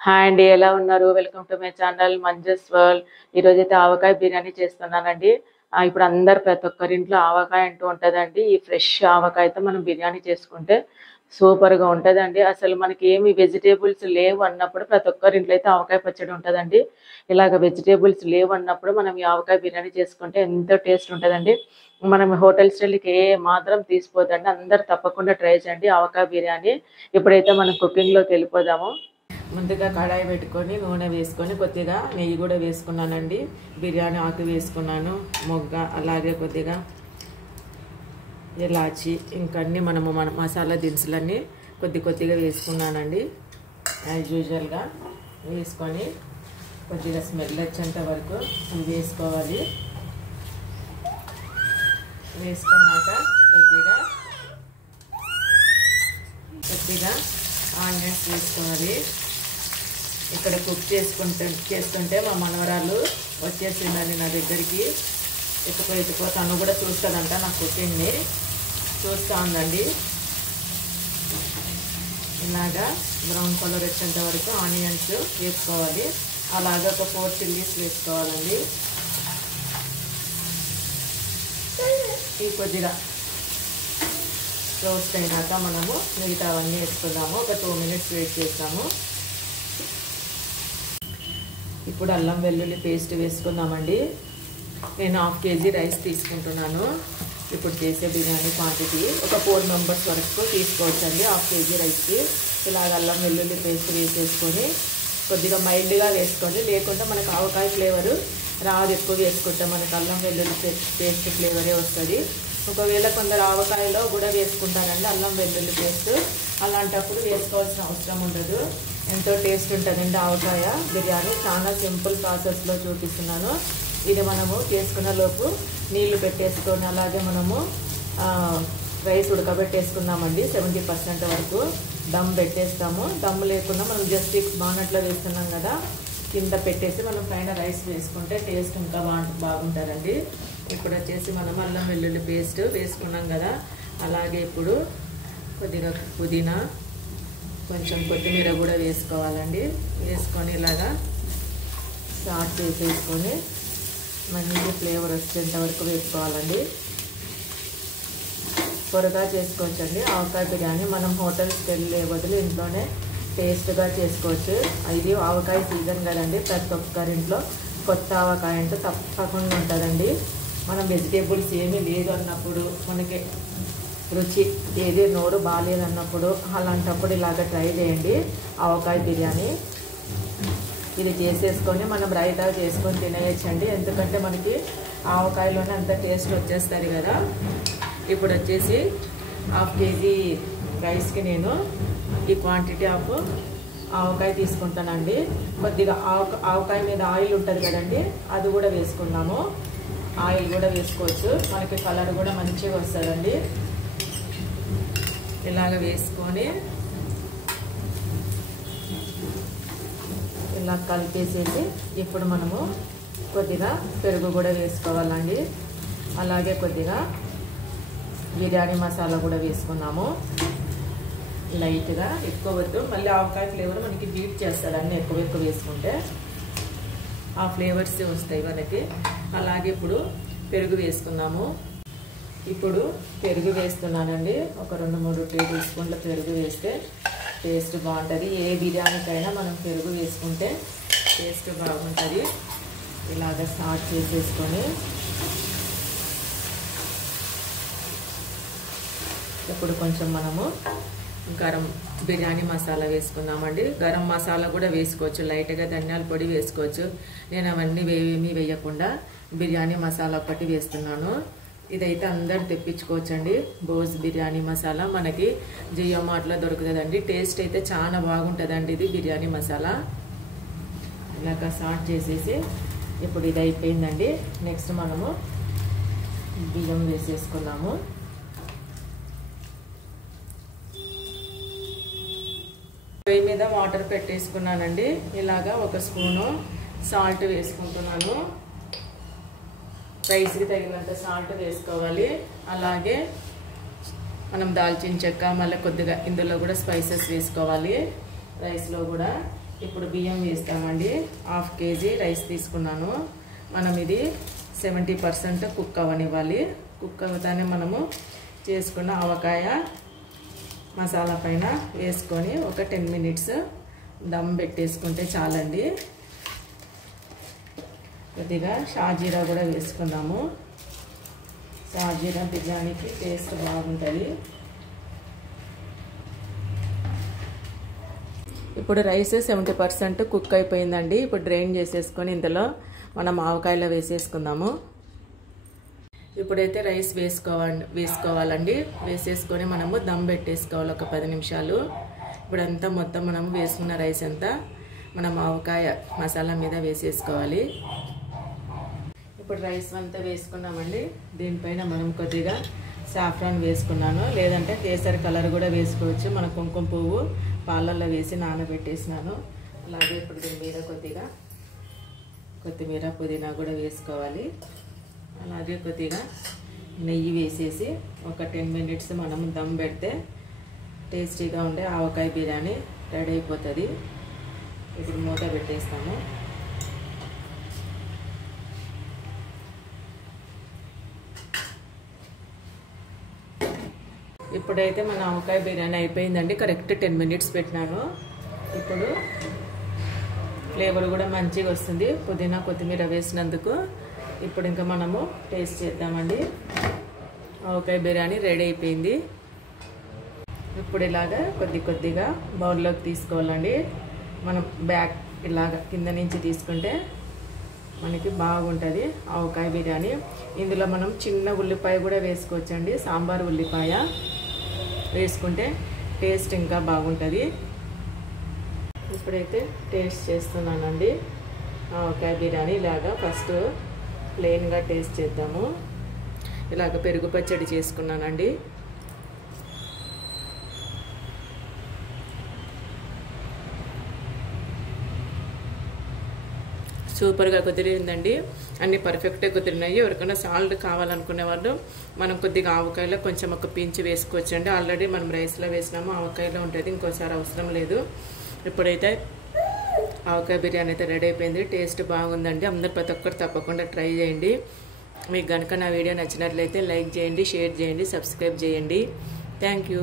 Hi అండి, ఎలా ఉన్నారు? Welcome to my channel Manju's world. ఈరోజైతే ఆవకాయ బిర్యానీ చేస్తున్నానండి. ఇప్పుడు అందరు ప్రతి ఒక్కరింట్లో ఆవకాయ అంటూ ఉంటుందండి. ఈ ఫ్రెష్ ఆవకాయతో మనం బిర్యానీ చేసుకుంటే సూపర్గా ఉంటుందండి. అసలు మనకి ఏమి వెజిటేబుల్స్ లేవు అన్నప్పుడు ప్రతి ఒక్కరింట్లో అయితే ఆవకాయ పచ్చడి ఉంటుందండి. ఇలాగ వెజిటేబుల్స్ లేవు అన్నప్పుడు మనం ఈ ఆవకాయ బిర్యానీ చేసుకుంటే ఎంతో టేస్ట్ ఉంటుందండి. మనం హోటల్ స్టైల్కి ఏ మాత్రం తీసిపోదండి. అందరు తప్పకుండా ట్రై చేయండి ఆవకాయ బిర్యానీ. ఇప్పుడైతే మనం కుకింగ్లోకి వెళ్ళిపోదాము. ముందుగా కడాయి పెట్టుకొని నూనె వేసుకొని కొద్దిగా నెయ్యి కూడా వేసుకున్నానండి. బిర్యానీ ఆకు వేసుకున్నాను, మొగ్గ, అలాగే కొద్దిగా ఇలాచి, ఇంకన్నీ మన మసాలా దినుసులన్నీ కొద్దిగా వేసుకున్నానండి. యాజ్ యూజువల్గా వేసుకొని కొద్దిగా స్మెల్ వచ్చేంత వరకు వేసుకోవాలి. వేసుకున్నాక కొద్దిగా ఆనియన్స్ వేసుకోవాలి. ఇక్కడ కుక్ చేస్తుంటే మా మనవరాలు వచ్చేసిందండి నా దగ్గరికి. ఎత్తుకో తను కూడా చూస్తుందంట నా కుకింగ్ని. చూస్తూ ఉందండి. ఇలాగా బ్రౌన్ కలర్ వచ్చేంత వరకు ఆనియన్స్ వేసుకోవాలి. అలాగే ఒక 4 చిల్లీస్ వేసుకోవాలండి. ఈ కొద్దిగా రోస్ట్ అయినాక మనము మిగతా అవన్నీ వేసుకుందాము. ఒక 2 మినిట్స్ వెయిట్ చేస్తాము. ఇప్పుడు అల్లం వెల్లుల్లి పేస్ట్ వేసుకుందామండి. నేను 1/2 కేజీ రైస్ తీసుకుంటున్నాను. ఇప్పుడు చేసే బిర్యానీ క్వాంటిటీ ఒక 4 మెంబర్స్ వరకు తీసుకోవచ్చండి. 1/2 కేజీ రైస్కి ఇలాగ అల్లం వెల్లుల్లి పేస్ట్ వేసేసుకొని కొద్దిగా మైల్డ్గా వేసుకోండి. లేకుంటే మనకు ఆవకాయ ఫ్లేవరు రాదు. ఎక్కువ వేసుకుంటే మనకు అల్లం వెల్లుల్లి పేస్ట్ ఫ్లేవరే వస్తుంది. ఒకవేళ కొందరు ఆవకాయలో కూడా వేసుకుంటారండి అల్లం వెల్లుల్లి పేస్ట్. అలాంటప్పుడు వేసుకోవాల్సిన అవసరం ఉండదు. ఎంతో టేస్ట్ ఉంటుందండి ఆవకాయ బిర్యానీ. చాలా సింపుల్ ప్రాసెస్లో చూపిస్తున్నాను. ఇది మనము చేసుకున్న లోపు నీళ్లు పెట్టేసుకొని అలాగే మనము రైస్ ఉడకబెట్టేసుకుందామండి. 70% వరకు దమ్ పెట్టేస్తాము. దమ్ లేకుండా మనం జస్ట్ బానట్లో వేస్తున్నాం కదా, కింద పెట్టేసి మనం పైన రైస్ వేసుకుంటే టేస్ట్ ఇంకా బాగుంటుందండి. ఇప్పుడు వచ్చేసి మనం అల్లం వెల్లుల్లి పేస్ట్ వేసుకున్నాం కదా, అలాగే ఇప్పుడు కొద్దిగా పుదీనా, కొంచెం కొత్తిమీర కూడా వేసుకోవాలండి. వేసుకొని ఇలాగా సాల్ట్ వేసేసుకొని మంచి ఫ్లేవర్ వచ్చేంత వరకు వేసుకోవాలండి. త్వరగా చేసుకోవచ్చండి ఆవకాయ బిర్యానీ. మనం హోటల్స్కి వెళ్ళే బదులు ఇంట్లోనే టేస్ట్గా చేసుకోవచ్చు. ఇది ఆవకాయ సీజన్ కదండి. ప్రతి ఒక్కరింట్లో కొత్త ఆవకాయ అంటే తప్పకుండా ఉంటుందండి. మనం వెజిటేబుల్స్ ఏమీ లేదు అన్నప్పుడు, మనకి రుచి ఏది నోరు బాగాలేదన్నప్పుడు, అలాంటప్పుడు ఇలాగ ట్రై చేయండి ఆవకాయ బిర్యానీ. ఇది చేసేసుకొని మనం రైతా చేసుకొని తినేయచ్చండి. ఎందుకంటే మనకి ఆవకాయలోనే అంత టేస్ట్ వచ్చేస్తుంది కదా. ఇప్పుడు వచ్చేసి 1/2 కేజీ రైస్కి నేను ఈ క్వాంటిటీ ఆఫ్ ఆవకాయ తీసుకుంటానండి. కొద్దిగా ఆవకాయ మీద ఆయిల్ ఉంటుంది కదండి, అది కూడా వేసుకున్నాము. ఆయిల్ కూడా వేసుకోవచ్చు, మనకి కలర్ కూడా మంచిగా వస్తుందండి. ఇలాగ వేసుకొని ఇలా కలిపేసేసి ఇప్పుడు మనము కొద్దిగా పెరుగు కూడా వేసుకోవాలండి. అలాగే కొద్దిగా బిర్యానీ మసాలా కూడా వేసుకున్నాము. లైట్గా, ఎక్కువ వద్దు, మళ్ళీ ఆవకాయ ఫ్లేవర్ మనకి బీట్ చేస్తాడండి. ఎక్కువ వేసుకుంటే ఆ ఫ్లేవర్స్ వస్తాయి మనకి. అలాగే ఇప్పుడు పెరుగు వేసుకున్నాము. ఇప్పుడు పెరుగు వేస్తున్నానండి. ఒక 2-3 టేబుల్ స్పూన్ల పెరుగు వేస్తే టేస్ట్ బాగుంటుంది. ఏ బిర్యానీకైనా మనం పెరుగు వేసుకుంటే టేస్ట్ బాగుంటుంది. ఇలాగ స్టార్ట్ చేసేసుకొని ఇప్పుడు కొంచెం మనము బిర్యానీ మసాలా వేసుకుందామండి. గరం మసాలా కూడా వేసుకోవచ్చు, లైట్గా ధనియాల పొడి వేసుకోవచ్చు. నేను అవన్నీ ఏమీ వేయకుండా బిర్యానీ మసాలా ఒకటి వేస్తున్నాను. ఇదైతే అందరు తెప్పించుకోవచ్చండి. బోస్ బిర్యానీ మసాలా మనకి జియో మార్ట్లో దొరుకుతుందండి. టేస్ట్ అయితే చాలా బాగుంటుందండి ఇది బిర్యానీ మసాలా. ఇలాగ స్టార్ట్ చేసేసి ఇప్పుడు ఇది అయిపోయిందండి. నెక్స్ట్ మనము బియ్యం వేసేసుకున్నాము. పొయ్యి మీద వాటర్ పెట్టేసుకున్నానండి. ఇలాగా 1 స్పూను సాల్ట్ వేసుకుంటున్నాను. రైస్కి తగినంత సాల్ట్ వేసుకోవాలి. అలాగే మనం దాల్చిన చెక్క, మళ్ళీ కొద్దిగా ఇందులో కూడా స్పైసెస్ వేసుకోవాలి. రైస్లో కూడా ఇప్పుడు బియ్యం వేస్తామండి. 1/2 కేజీ రైస్ తీసుకున్నాను. మనం ఇది 70% కుక్ అవ్వనివ్వాలి. కుక్ అవుతానే మనము చేసుకున్న ఆవకాయ మసాలా పైన వేసుకొని ఒక 10 మినిట్స్ దమ్ పెట్టేసుకుంటే చాలండి. కొద్దిగా షాజీరా కూడా వేసుకుందాము. షాజీరా బిర్యానీకి టేస్ట్ బాగుంటుంది. ఇప్పుడు రైస్ 70% కుక్ అయిపోయిందండి. ఇప్పుడు డ్రైన్ చేసేసుకొని ఇందులో మనం ఆవకాయలో వేసేసుకుందాము. ఇప్పుడైతే రైస్ వేసుకోవాలండి. వేసేసుకొని మనము దమ్ పెట్టేసుకోవాలి ఒక 10 నిమిషాలు. ఇప్పుడంతా మొత్తం మనము వేసుకున్న రైస్ అంతా మనం ఆవకాయ మసాలా మీద వేసేసుకోవాలి. ఇప్పుడు రైస్ అంతా వేసుకున్నామండి. దీనిపైన మనం కొద్దిగా సాఫ్రాన్ వేసుకున్నాను, లేదంటే కేసరి కలర్ కూడా వేసుకోవచ్చు. మన కుంకుమ పువ్వు పాలల్లో వేసి నానబెట్టేసినాను. అలాగే ఇప్పుడు దీని మీద కొద్దిగా కొత్తిమీర పుదీనా కూడా వేసుకోవాలి. అలాగే కొద్దిగా నెయ్యి వేసేసి ఒక 10 మినిట్స్ మనం దమ్ పెడితే టేస్టీగా ఉండే ఆవకాయ బిర్యానీ రెడీ అయిపోతుంది. ఇప్పుడు మూత పెట్టేస్తాము. ఇప్పుడైతే మన ఆవకాయ బిర్యానీ అయిపోయిందండి. కరెక్ట్ 10 మినిట్స్ పెట్టినాను. ఇప్పుడు ఫ్లేవర్ కూడా మంచిగా వస్తుంది పుదీనా కొత్తిమీర వేసినందుకు. ఇప్పుడు ఇంకా మనము టేస్ట్ చేద్దామండి. ఆవకాయ బిర్యానీ రెడీ అయిపోయింది. ఇప్పుడు ఇలాగా కొద్దిగా బౌల్లోకి తీసుకోవాలండి. మనం బ్యాక్ ఇలాగా కింద నుంచి తీసుకుంటే మనకి బాగుంటుంది ఆవకాయ బిర్యానీ. ఇందులో మనం చిన్న ఉల్లిపాయ కూడా వేసుకోవచ్చండి. సాంబార్ ఉల్లిపాయ వేసుకుంటే టేస్ట్ ఇంకా బాగుంటుంది. ఇప్పుడైతే టేస్ట్ చేస్తున్నానండి ఆవకాయ బిర్యానీ. ఇలాగా ఫస్ట్ ప్లెయిన్గా టేస్ట్ చేద్దాము. ఇలాగ పెరుగు పచ్చడి చేసుకున్నానండి. సూపర్గా కుదిరిందండి. అన్నీ పర్ఫెక్ట్గా కుదిరినాయి. ఎవరికైనా సాల్ట్ కావాలనుకునే వాళ్ళు మనం కొద్దిగా ఆవకాయలో కొంచెం ఒక పించి వేసుకోవచ్చండి. ఆల్రెడీ మనం రైస్లో వేసినాము, ఆవకాయలో ఉంటుంది, ఇంకోసారి అవసరం లేదు. ఇప్పుడైతే ఆవకాయ బిర్యానీ అయితే రెడీ అయిపోయింది. టేస్ట్ బాగుందండి. అందరు ప్రతి ఒక్కరు తప్పకుండా ట్రై చేయండి. మీకు కనుక నా వీడియో నచ్చినట్లయితే లైక్ చేయండి, షేర్ చేయండి, సబ్స్క్రైబ్ చేయండి. Thank you.